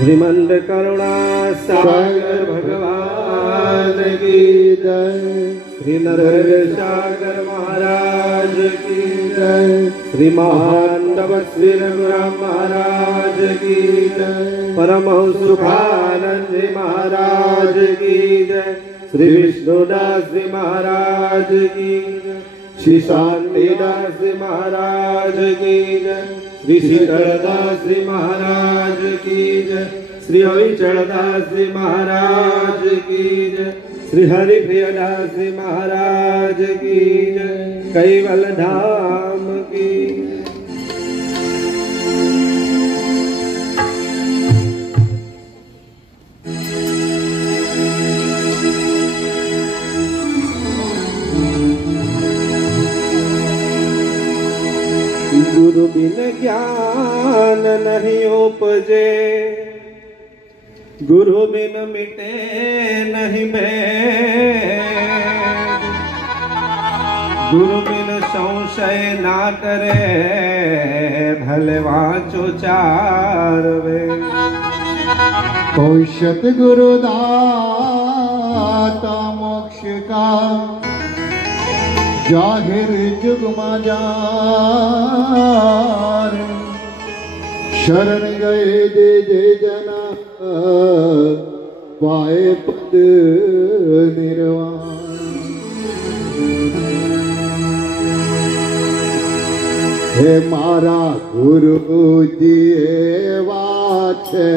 श्रीमंत करुणा सागर भगवान की जय। श्री नरहर सागर महाराज की जय। श्री महान तपस्वी रघुराम महाराज की जय। परमहंस सुखानंद जी महाराज की जय। श्री विष्णुदास जी महाराज की जय। श्री शांतिदास जी महाराज की जय। श्री शीतलदास जी महाराज की जय। श्री अविचलदास जी महाराज की जय। श्री हरिप्रियदास जी महाराज की जय। कैवल धाम की गुरु बिन ज्ञान नहीं उपजे। गुरु बिन मिटे नहीं भेद। गुरु बिन संशय ना करे भले वाचो चार वेद। औषध गुरुदाता मोक्ष का जाहिर जुग मजार। शरण गए जे जे जना पाए पद निर्वाण। हे मारा गुरु जी वाछे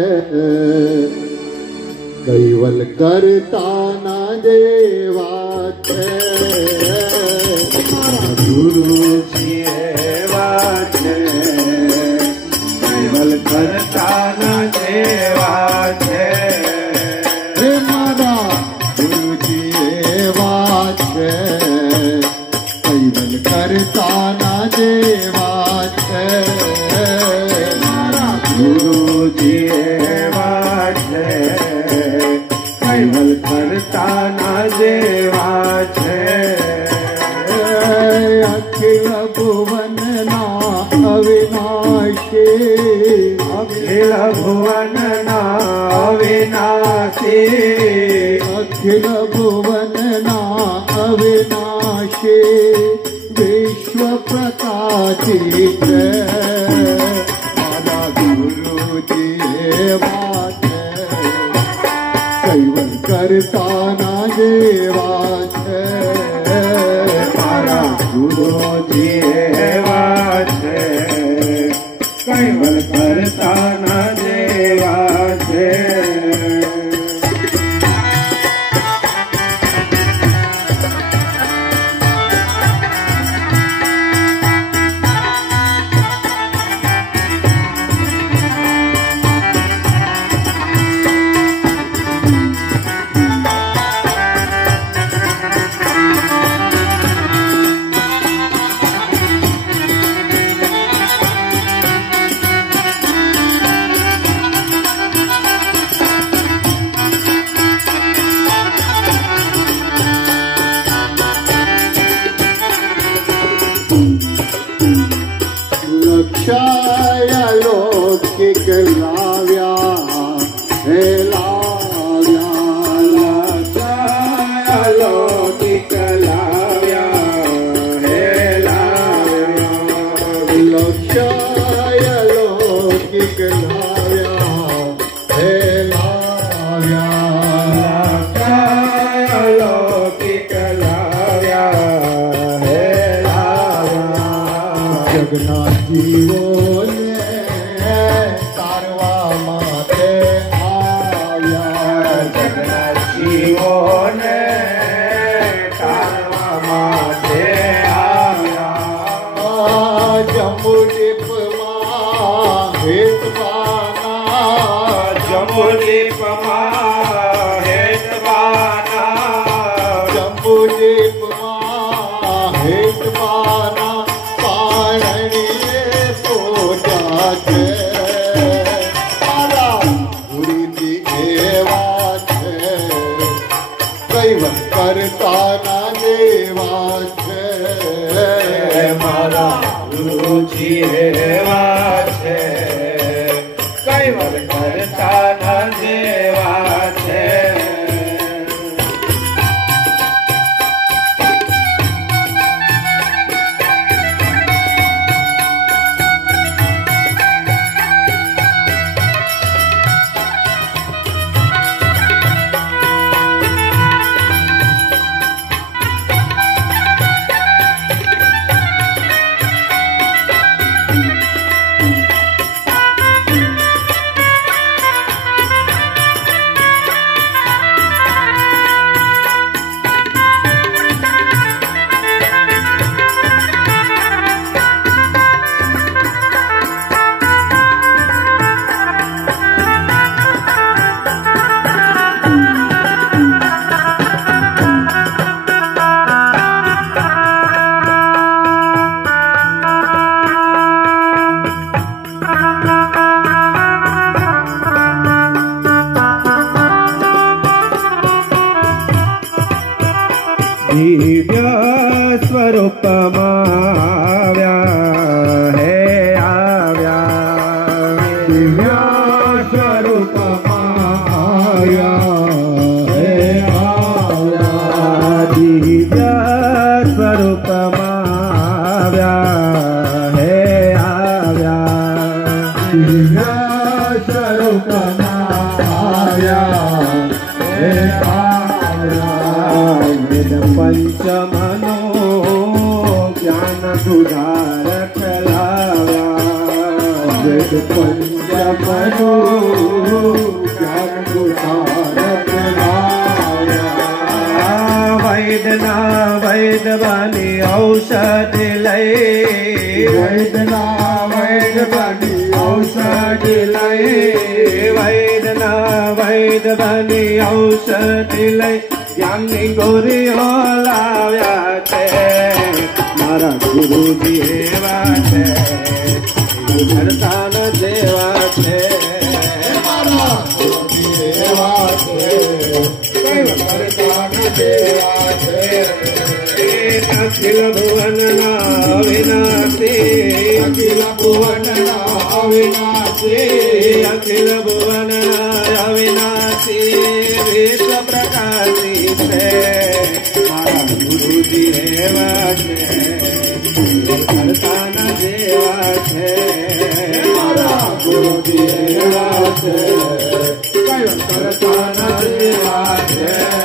कैवल करता ना देवाछे। गुरु जी वाछे कैवल करता न देवाछे। हे मारा गुरु जी वाछे कैवल करता ना देवाछे। मारा गुरु जी वाछे कैवल करता न देवाछे। अखिल भुवन ना अविनाशी। अखिल भुवन ना अविनाशी। अखिल भुवन ना अविनाशी। विश्व प्रकाशित मारा गुरु जी वाछे कैवल करता ना देवाछे। मारा गुरु जी वाछे कैवल करता न देवाछे। लक्षाया लौकिक लाव्या हे लाव्या। लक्षाया लौकिक लाव्या हे लाव्या। लक्षाया लौकिक लाव्या हे लाव्या। लक्षाया लौकिक लाव्या हे लाव्या। जगन्नाथ जीवो तारवा माते आया। जगन्नाथ जीवो ने तारवा माते आया। जम्बूदीप हेतवाना। जम्बूदीप हेतवाना। जम्बूदीप हेतवाना। पाणी पूजाचे मारा गुरु जी वाछे कैवल करता ना देवाछे। मारा गुरु जी वाछे कैवल કરતા ન જેવા છે. दिव्य स्वरूपमा आव्या हे आव्या. दिव्य स्वरूपमा आव्या हे आव्या. दिव्य स्वरूपमा आव्या हे आव्या. दिव्य स्वरूपमा आव्या हे आव्या. पंचमनो ज्ञान सुधारक लाव्या. वेद पंचमनो ज्ञान सुधारक लाव्या. वैदना वैद बनी औषधि लय. वैदना वैद बनी औषधि लय. वैदना वैद बनी औषधि लय. ज्ञानी गोरियो लाव्या છે. મારા ગુરુજી એવા છે, કરતા ન જેવા છે. મારા ગુરુજી એવા છે, કરતા ન જેવા છે. અખિલ ભુવનના અવિનાશી. અખિલ ભુવનના અવિનાશી. અખિલ ભુવનના અવિનાશી. વિશ્વ પ્રકાશી છે. મારા ગુરુજી એવા છે, કરતા ન જેવા છે. મારા ગુરુજી એવા છે, કરતા ન જેવા છે.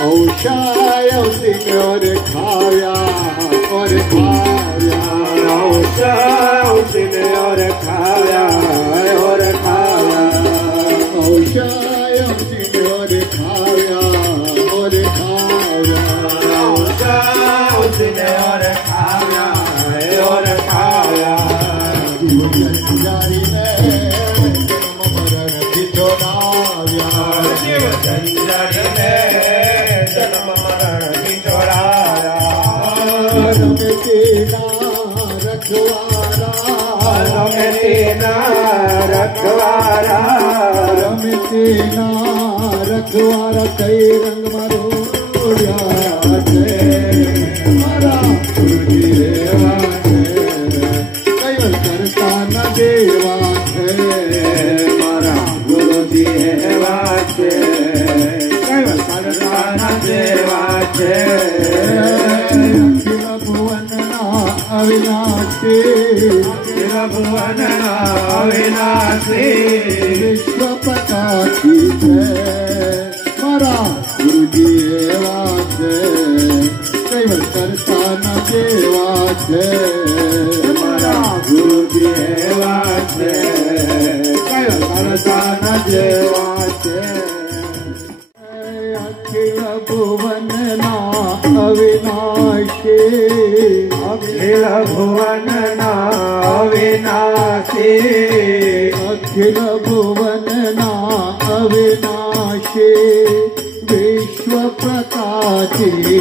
और खाया और खाया. औषध और खाया और खाया. औषध और खाया और खाया. औषध और खाया और खाया. जंजारी में जन्म मरण बिछोड़ाया. जंजारी में जन्म मरण बिछोड़ाया. रमेतीना रखवारा. रमेतीना रखवारा. रमेतीना रखवारा. कई रंग मरोड़्या છે. મારા ગુરુજી એવા છે, કઈ કરતા ન દેવા છે. મારા ગુરુજી એવા છે, કઈ કરતા ન દેવા છે. અખિલ ભુવનના અવિનાશી. અખિલ ભુવનના અવિનાશી. વિશ્વ પ્રકાશી છે. મારા ગુરુજી એવા છે, કઈ કરતા ન દેવા છે. મારા ગુરુજી એવા છે, કઈ કરતા ન દેવા છે. અખિલ भुवनना अविनाशी अखिल भुवनना अविनाशी अखिल भुवनना अविनाशी विश्व प्रकाशी